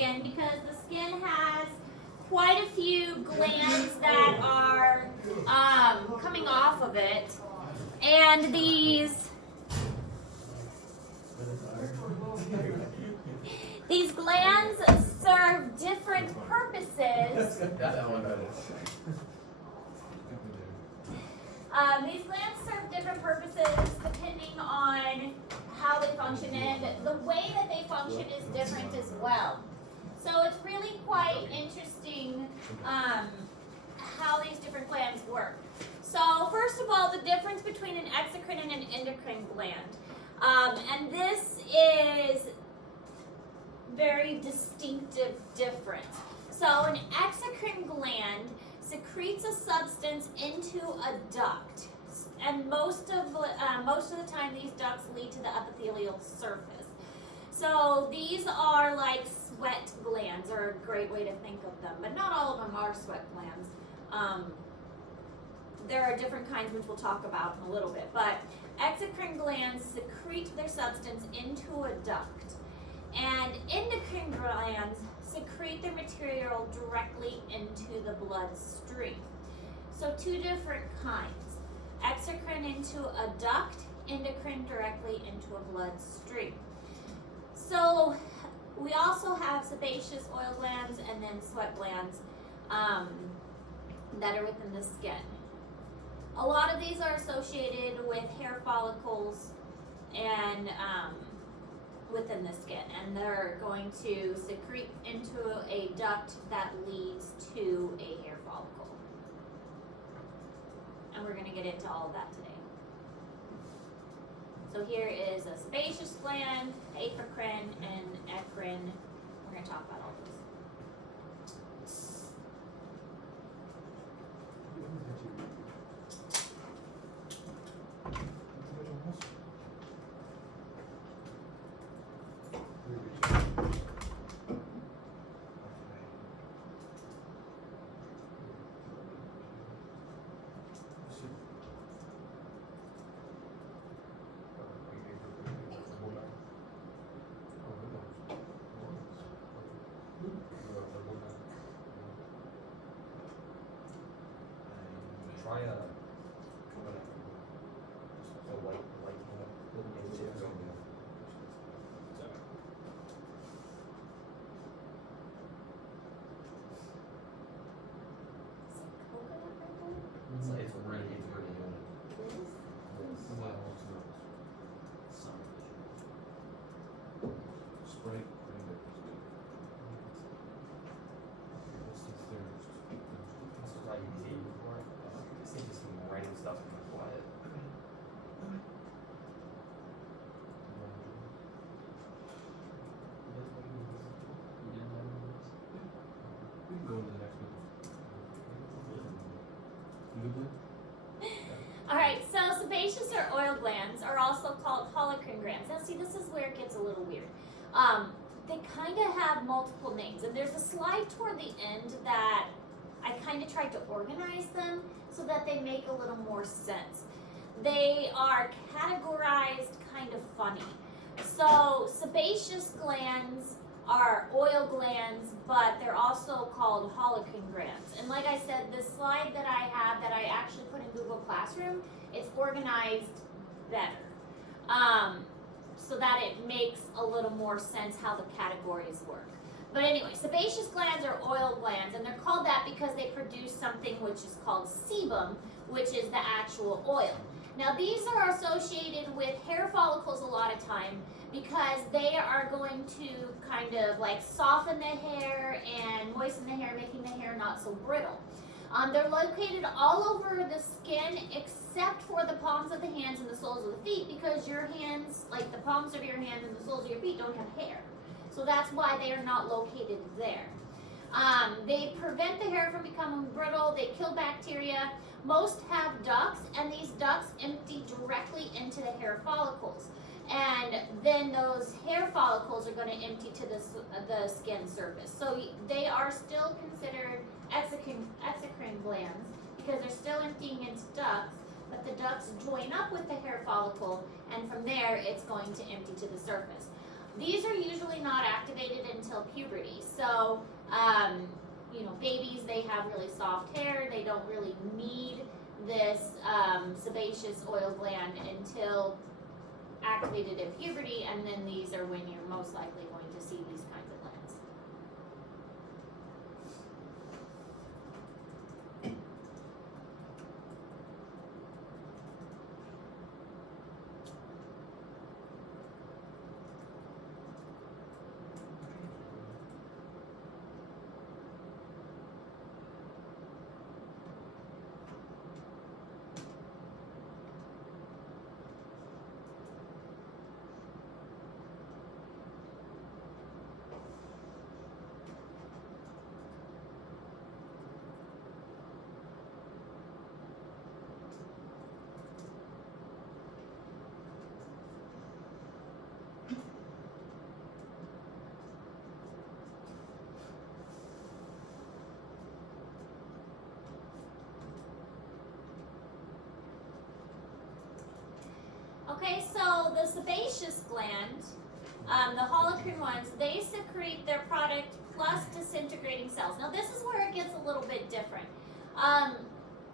skin because the skin has quite a few glands that are coming off of it, and these glands serve different purposes. These glands serve different purposes depending on how they function, and the way that they function is different as well. So it's really quite interesting how these different glands work. So first of all, the difference between an exocrine and an endocrine gland. And this is very distinctive difference. So an exocrine gland secretes a substance into a duct, and most of the time these ducts lead to the epithelial surface. So these are like sweat glands, are a great way to think of them, but not all of them are sweat glands. There are different kinds which we'll talk about in a little bit, but exocrine glands secrete their substance into a duct, and endocrine glands secrete their material directly into the bloodstream. So two different kinds. Exocrine into a duct, endocrine directly into a bloodstream. So we also have sebaceous oil glands and then sweat glands that are within the skin. A lot of these are associated with hair follicles and within the skin, and they're going to secrete into a duct that leads to a hair follicle. And we're going to get into all of that today. So here is a sebaceous gland, apocrine, and eccrine. We're going to talk about all those. Try a coconut. Just a white It's really good. Well, some Sprite. What's the third? This was not easy before. I think just some random stuff in the quiet. We can go to the next one. All right, so sebaceous or oil glands are also called holocrine glands. Now see, this is where it gets a little weird. They kind of have multiple names, and there's a slide toward the end that I kind of tried to organize them so that they make a little more sense. They are categorized kind of funny. So sebaceous glands are oil glands, but they're also called holocrine glands. And like I said, the slide that I have that I actually put in Google Classroom, it's organized better. So that it makes a little more sense how the categories work. But anyway, sebaceous glands are oil glands, and they're called that because they produce something which is called sebum, which is the actual oil. Now these are associated with hair follicles a lot of time because they are going to kind of like soften the hair and moisten the hair, making the hair not so brittle. They're located all over the skin except for the palms of the hands and the soles of the feet, because your hands, like the palms of your hands and the soles of your feet, don't have hair. So that's why they are not located there. They prevent the hair from becoming brittle. They kill bacteria. Most have ducts, and these ducts empty directly into the hair follicles. And then those hair follicles are going to empty to the skin surface. So they are still considered exocrine glands because they're still emptying into ducts, but the ducts join up with the hair follicle, and from there it's going to empty to the surface. These are usually not activated until puberty. So, you know, babies, they have really soft hair. They don't really need this sebaceous oil gland until activated in puberty, and then these are when you're most likely going to see these kinds of glands. Okay, so the sebaceous gland, the holocrine ones, they secrete their product plus disintegrating cells. Now this is where it gets a little bit different.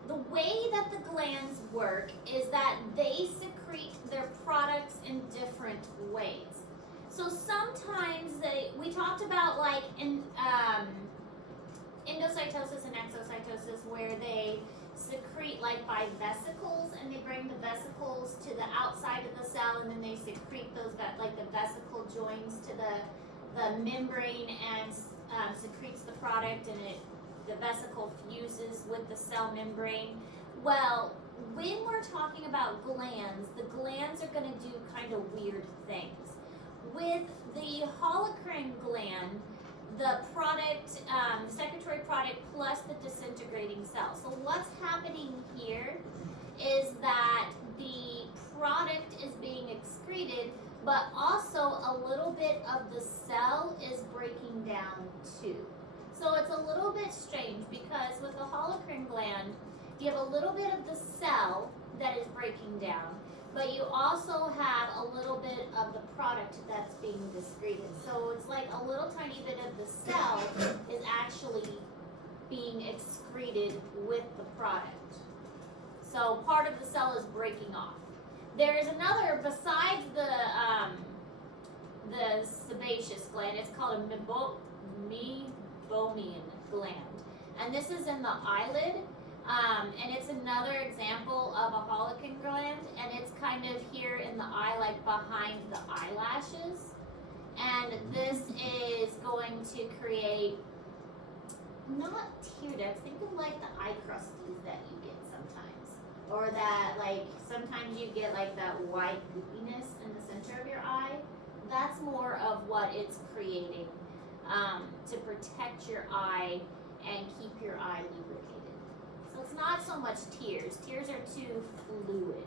The way that the glands work is that they secrete their products in different ways. So sometimes we talked about like in endocytosis and exocytosis where they secrete like by vesicles, and they bring the vesicles to the outside of the cell, and then they secrete those like the vesicle joins to the membrane and secretes the product, and the vesicle fuses with the cell membrane. Well, when we're talking about glands, the glands are going to do kind of weird things. With the holocrine gland, the product, secretory product plus the disintegrating cell. So what's happening here is that the product is being excreted, but also a little bit of the cell is breaking down too. So it's a little bit strange because with the holocrine gland, you have a little bit of the cell that is breaking down, but you also have a little bit of the product that's being excreted. So it's like a little tiny bit of the cell is actually being excreted with the product. So part of the cell is breaking off. There is another, besides the sebaceous gland, it's called a meibomian gland. And this is in the eyelid. And it's another example of a holocrine gland, and it's kind of here in the eye, like behind the eyelashes. And this is going to create, not tear ducts, think of like the eye crusties that you get sometimes. Or that, like, sometimes you get like that white goopiness in the center of your eye. That's more of what it's creating to protect your eye and keep your eye lubricated. So it's not so much tears. Tears are too fluid.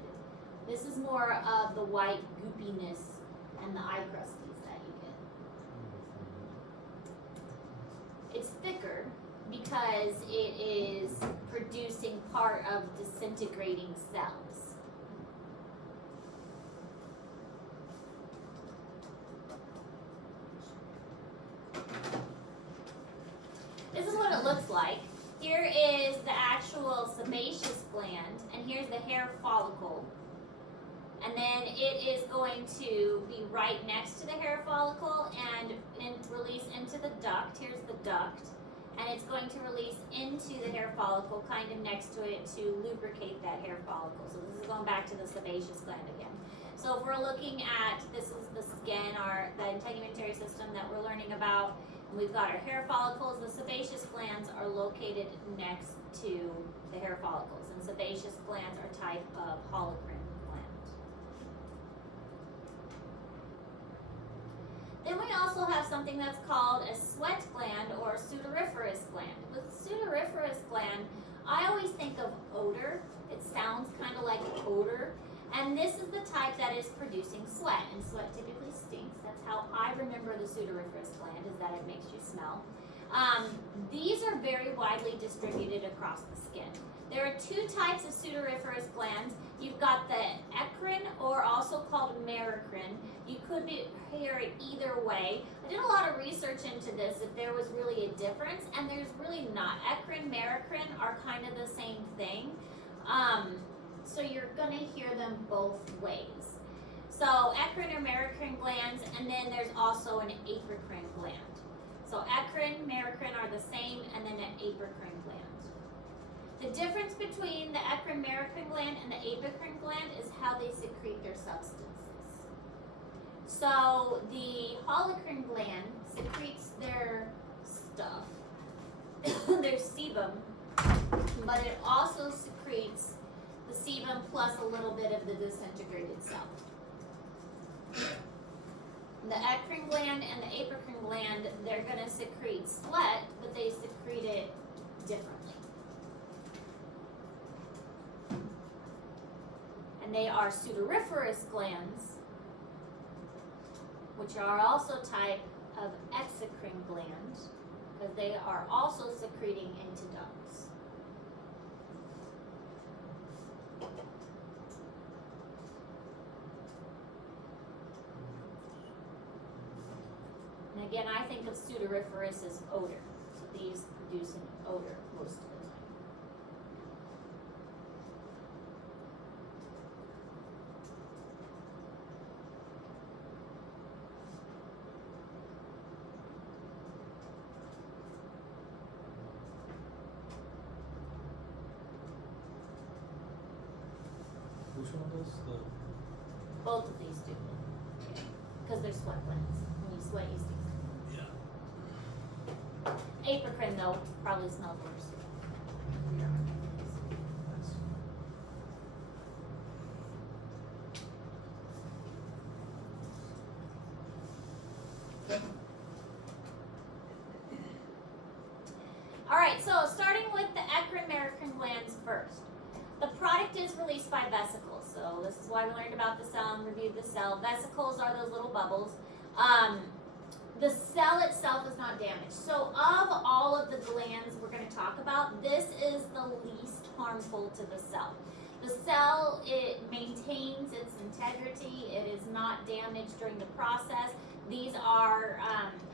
This is more of the white goopiness and the eye crusties that you get. It's thicker because it is producing part of disintegrating cells. This is what it looks like. Here is the actual sebaceous gland, and here's the hair follicle. And then it is going to be right next to the hair follicle and release into the duct. Here's the duct. And it's going to release into the hair follicle, kind of next to it, to lubricate that hair follicle. So this is going back to the sebaceous gland again. So if we're looking at, this is the skin, the integumentary system that we're learning about. We've got our hair follicles. The sebaceous glands are located next to the hair follicles, and sebaceous glands are a type of holocrine gland. Then we also have something that's called a sweat gland or sudoriferous gland. With sudoriferous gland, I always think of odor. It sounds kind of like odor. And this is the type that is producing sweat, and sweat typically stinks. That's how I remember the sudoriferous gland, is that it makes you smell. These are very widely distributed across the skin. There are two types of sudoriferous glands. You've got the eccrine, or also called merocrine. You could hear it either way. I did a lot of research into this, if there was really a difference, and there's really not. Eccrine, merocrine are kind of the same thing. So you're going to hear them both ways. So eccrine or merocrine glands, and then there's also an apocrine gland. So eccrine, merocrine are the same, and then an apocrine gland. The difference between the eccrine merocrine gland and the apocrine gland is how they secrete their substances. So the holocrine gland secretes their stuff, their sebum, but it also secretes the sebum plus a little bit of the disintegrated cell. The eccrine gland and the apocrine gland, they're going to secrete sweat, but they secrete it differently. And they are sudoriferous glands, which are also a type of exocrine glands, because they are also secreting into ducts. And again, I think of sudoriferous as odor. So these produce an odor most of the time. Which one does the? Both of these do. Because they're sweat glands. When you sweat, you see. Apocrine, though, probably smells worse. Alright, so starting with the eccrine merocrine glands first. The product is released by vesicles, so this is why we learned about the cell and reviewed the cell. Vesicles are those little bubbles. The cell itself is not damaged. So of all of the glands we're going to talk about, this is the least harmful to the cell. The cell, it maintains its integrity. It is not damaged during the process. These are,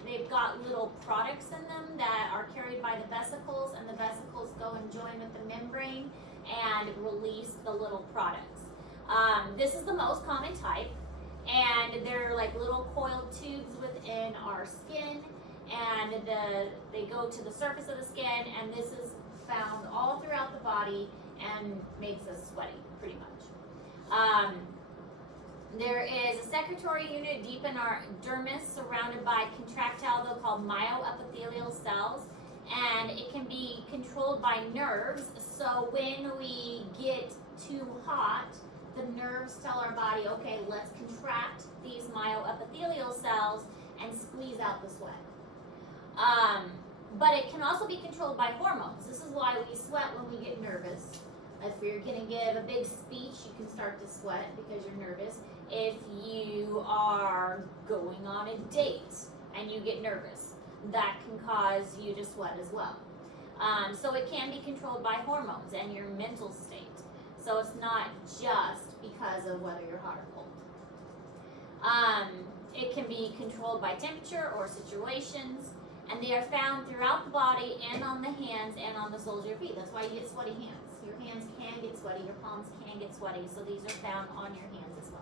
they've got little products in them that are carried by the vesicles, and the vesicles go and join with the membrane and release the little products. This is the most common type, and they're like little coiled tubes within our skin, and they go to the surface of the skin, and this is found all throughout the body and makes us sweaty, pretty much. There is a secretory unit deep in our dermis surrounded by contractile, though, called myoepithelial cells, and it can be controlled by nerves. So when we get too hot, the nerves tell our body, okay, let's contract these myoepithelial cells and squeeze out the sweat. But it can also be controlled by hormones. This is why we sweat when we get nervous. If you're going to give a big speech, you can start to sweat because you're nervous. If you are going on a date and you get nervous, that can cause you to sweat as well. So it can be controlled by hormones and your mental state. So it's not just because of whether you're hot or cold. It can be controlled by temperature or situations, and they are found throughout the body and on the hands and on the soles of your feet. That's why you get sweaty hands. Your hands can get sweaty, your palms can get sweaty, so these are found on your hands as well.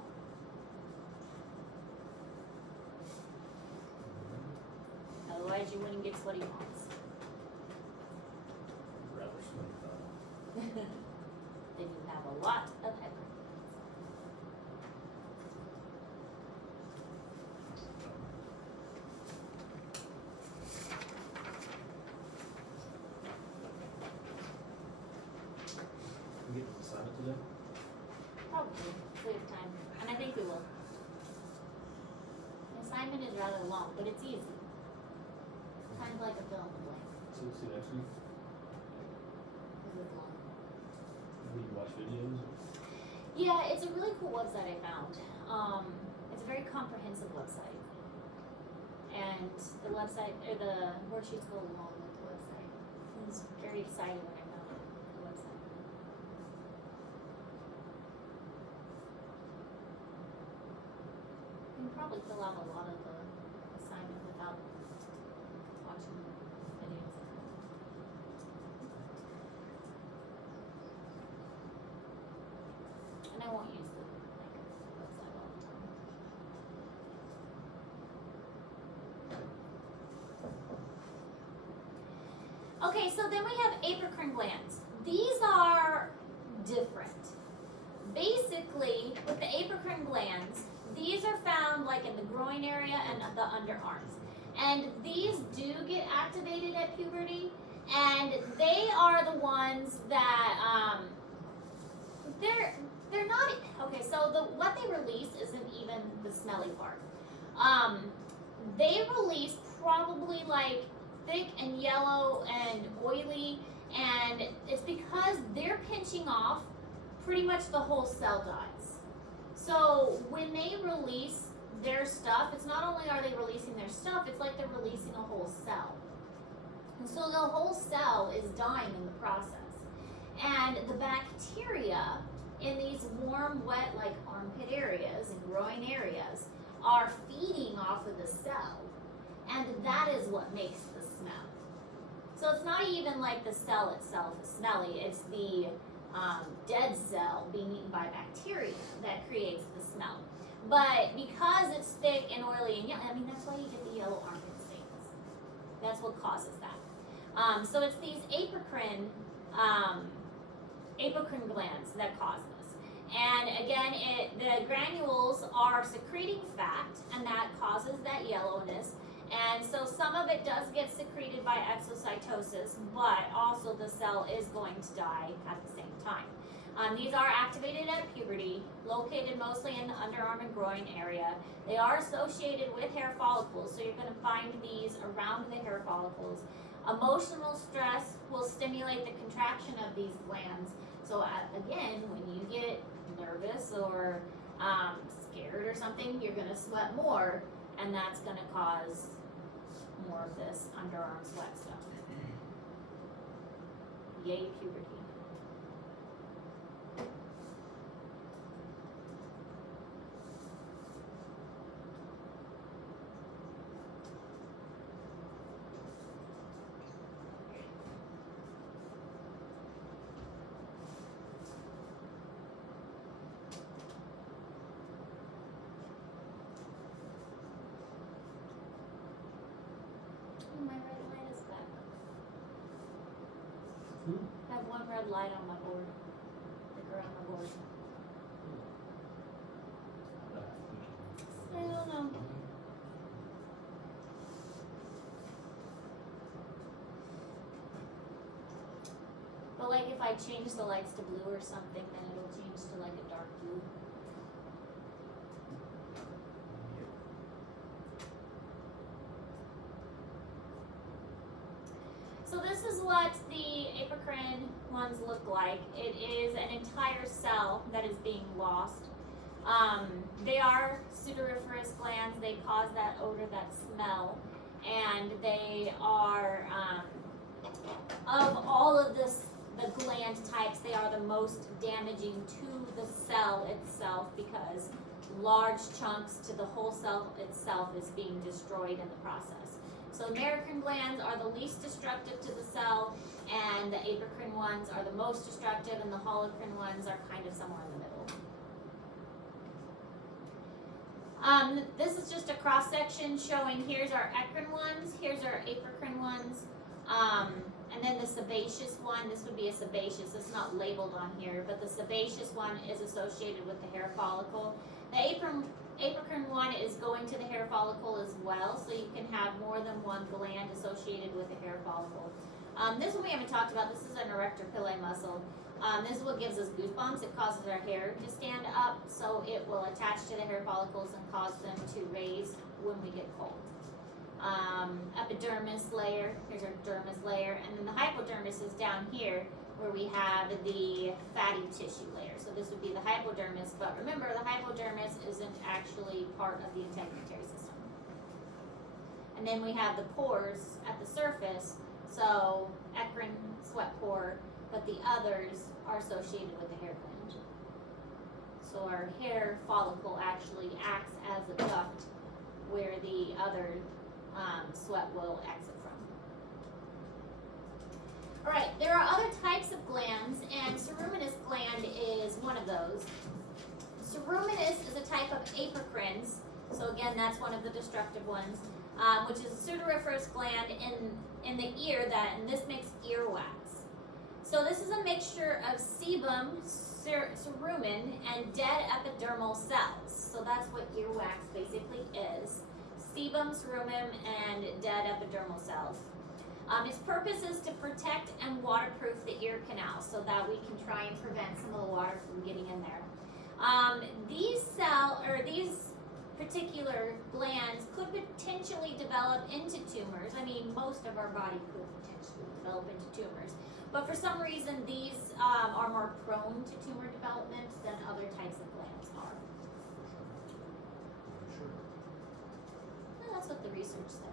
Otherwise, you wouldn't get sweaty palms. Rather sweaty thought. Then you have a lot of heparin. We get to decide it today? Probably, if we have time, and I think we will. The assignment is rather long, but it's easy. Kind of like a fill in the blank. So we'll see next week. Because it's long. We watch videos. Yeah, it's a really cool website I found. It's a very comprehensive website. and the website, or the worksheets go along with the website. I was very excited when I found the website. You can probably fill out a lot of the assignment without watching the videos. And I won't use the website all the time. Okay, so then we have apocrine glands. These are different. Basically, with the apocrine glands, these are found like in the groin area and the underarms. And these do get activated at puberty, and they are the ones that they're not okay. So what they release isn't even the smelly part. They release probably like thick and yellow and oily, and it's because they're pinching off pretty much the whole cell dies. So when they release their stuff, it's not only are they releasing their stuff, it's like they're releasing a whole cell. And so the whole cell is dying in the process. And the bacteria in these warm, wet, like armpit areas and groin areas are feeding off of the cell. And that is what makes the smell. So it's not even like the cell itself is smelly, it's the dead cell being eaten by bacteria that creates the smell. But because it's thick and oily and yellow, I mean, that's why you get the yellow armpit stains. That's what causes that. So it's these apocrine glands that cause this. And again, the granules are secreting fat, and that causes that yellowness. And so some of it does get secreted by exocytosis, but also the cell is going to die at the same time. These are activated at puberty, located mostly in the underarm and groin area. They are associated with hair follicles, so you're going to find these around the hair follicles. Emotional stress will stimulate the contraction of these glands. So again, when you get nervous or scared or something, you're going to sweat more, and that's going to cause more of this underarm sweat stuff. Yay, puberty. My red light is back. I have one red light on my board. Flicker on my board. I don't know. But like if I change the lights to blue or something, then it'll change to like a dark blue. So this is what the apocrine ones look like. It is an entire cell that is being lost. They are sudoriferous glands. They cause that odor, that smell, and they are, of all of the gland types, they are the most damaging to the cell itself because large chunks to the whole cell itself is being destroyed in the process. So American glands are the least destructive to the cell, and the apocrine ones are the most destructive, and the holocrine ones are kind of somewhere in the middle. This is just a cross section showing here's our eccrine ones, here's our apocrine ones, and then the sebaceous one. This would be a sebaceous. It's not labeled on here, but the sebaceous one is associated with the hair follicle. The apocrine one is going to the hair follicle as well, so you can have more than one gland associated with the hair follicle. This one we haven't talked about. This is an erector pillae muscle. This is what gives us goosebumps. It causes our hair to stand up, so it will attach to the hair follicles and cause them to raise when we get cold. Epidermis layer, here's our dermis layer, and then the hypodermis is down here where we have the fatty tissue layer. So this would be the hypodermis, but remember the hypodermis isn't actually part of the integumentary system. And then we have the pores at the surface, so eccrine, sweat pore, but the others are associated with the hair gland. So our hair follicle actually acts as a duct where the other sweat will exit from. All right, there are other types of glands, and ceruminous gland is one of those. Ceruminous is a type of apocrines, so again, that's one of the destructive ones, which is a sudoriferous gland in the ear and this makes earwax. So this is a mixture of sebum, cerumen, and dead epidermal cells. So that's what earwax basically is. Sebum, cerumen, and dead epidermal cells. Its purpose is to protect and waterproof the ear canal so that we can try and prevent some of the water from getting in there. These particular glands could potentially develop into tumors. I mean, most of our body could potentially develop into tumors. But for some reason, these are more prone to tumor development than other types of glands are. Sure. Well, that's what the research said.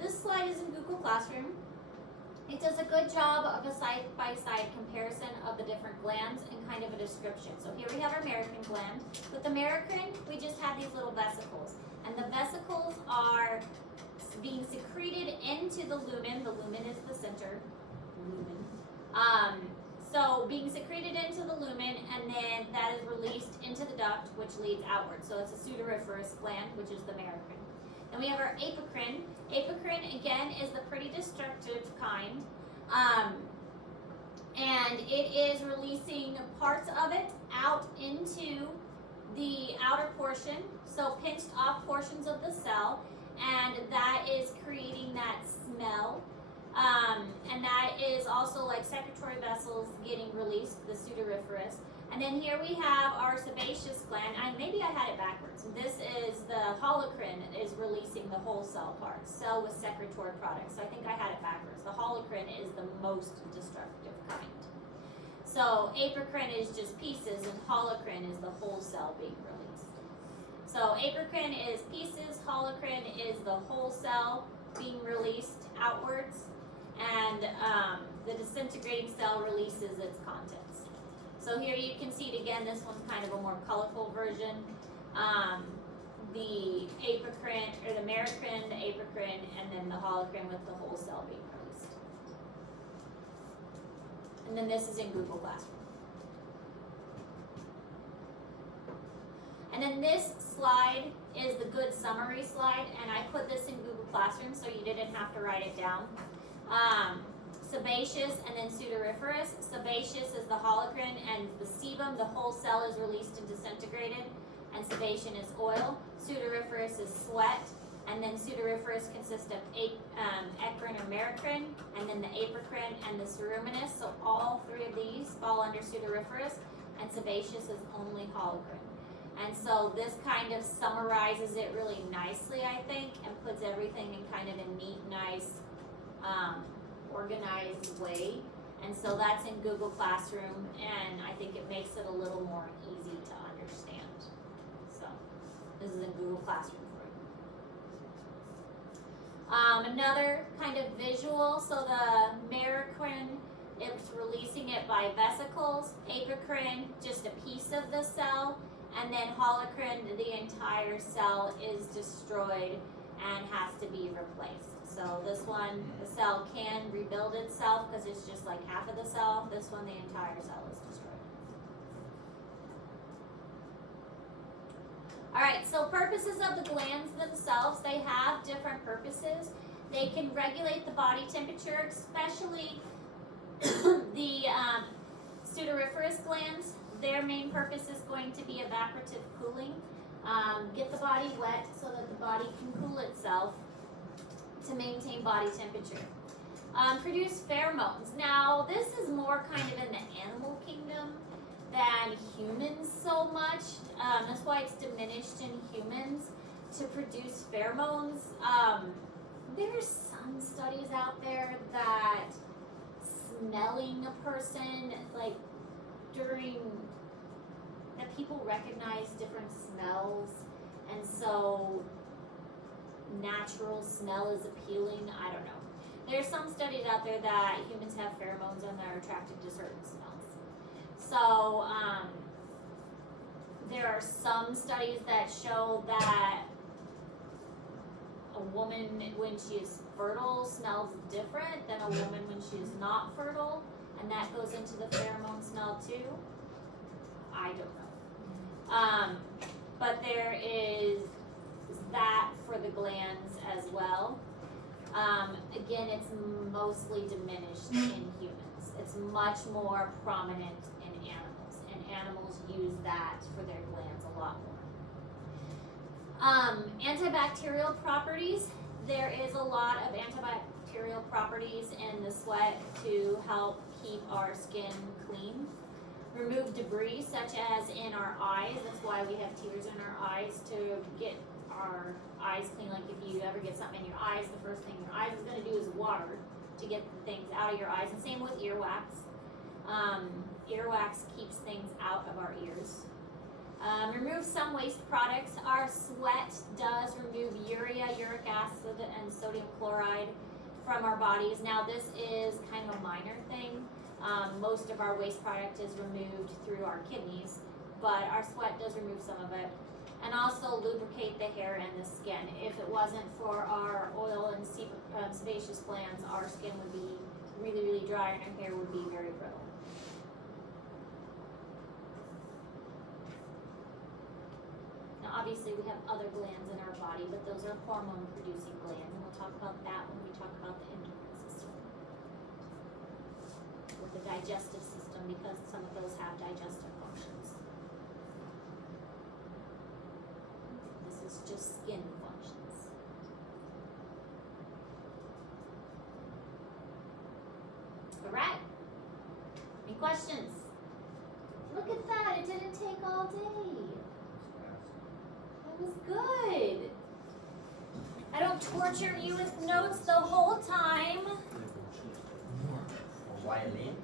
This slide is in Google Classroom. It does a good job of a side-by-side comparison of the different glands and kind of a description. So here we have our American gland. With the American, we just have these little vesicles. And the vesicles are being secreted into the lumen. The lumen is the center. So being secreted into the lumen, and then that is released into the duct, which leads outward. So it's a sudoriferous gland, which is the American. Then we have our apocrine. Apocrine, again, is the pretty destructive kind. And it is releasing parts of it out into the outer portion, so pinched off portions of the cell, and that is creating that smell. And that is also like secretory vessels getting released, the sudoriferous. And then here we have our sebaceous gland. Maybe I had it backwards. This is the holocrine is releasing the whole cell parts, cell with secretory products. So I think I had it backwards. The holocrine is the most destructive kind. So apocrine is just pieces, and holocrine is the whole cell being released. So apocrine is pieces, holocrine is the whole cell being released outwards, and the disintegrating cell releases its contents. So here you can see it again. This one's kind of a more colorful version. The apocrine, or the American, the apocrine, and then the holocrine with the whole cell being released. And then this is in Google Classroom. And then this slide is the good summary slide, and I put this in Google Classroom so you didn't have to write it down. Sebaceous and then sudoriferous. Sebaceous is the holocrine, and the sebum, the whole cell is released and disintegrated, and sebation is oil. Sudoriferous is sweat, And then pseudoriferous consists of eccrine or merocrine, and then the apocrine and the ceruminous. So all three of these fall under pseudoriferous, and sebaceous is only holocrine. And so this kind of summarizes it really nicely, I think, and puts everything in kind of a neat, nice, organized way. And so that's in Google Classroom, and I think it makes it a little more easy to understand. So this is in Google Classroom for you. Another kind of visual, so the merocrine, it's releasing it by vesicles, apocrine, just a piece of the cell, and then holocrine, the entire cell is destroyed and has to be replaced. So this one, the cell can rebuild itself because it's just like half of the cell. This one, the entire cell is destroyed. All right, so purposes of the glands themselves, they have different purposes. They can regulate the body temperature, especially the pseudoriferous glands. Their main purpose is going to be evaporative cooling. Get the body wet so that the body can cool itself to maintain body temperature. Produce pheromones. Now, this is more kind of in the animal kingdom than humans so much. That's why it's diminished in humans to produce pheromones. There are some studies out there that smelling a person, like that people recognize different smells, and so natural smell is appealing. I don't know. There's some studies out there that humans have pheromones and they're attracted to certain smells. So there are some studies that show that a woman when she is fertile smells different than a woman when she is not fertile, and that goes into the pheromone smell too. I don't know. But there is that for the glands as well. Again, it's mostly diminished in humans. It's much more prominent in animals, and animals use that for their glands a lot more. Antibacterial properties. There is a lot of antibacterial properties in the sweat to help keep our skin clean. Remove debris such as in our eyes. That's why we have tears in our eyes, to get our eyes clean. Like if you ever get something in your eyes, the first thing your eyes is going to do is water to get the things out of your eyes. And same with earwax. Earwax keeps things out of our ears. Remove some waste products. Our sweat does remove urea, uric acid, and sodium chloride from our bodies. Now this is kind of a minor thing. Most of our waste product is removed through our kidneys, but our sweat does remove some of it. And also lubricate the hair and the skin. If it wasn't for our oil and sebaceous glands, our skin would be really, really dry and our hair would be very brittle. Now obviously we have other glands in our body, but those are hormone producing glands, and we'll talk about that when we talk about the endocrine system. With the digestive system, because some of those have digestive functions. This is just skin functions. All right. Any questions? Look at that, it didn't take all day. That was good. I don't torture you with notes the whole time. Violin.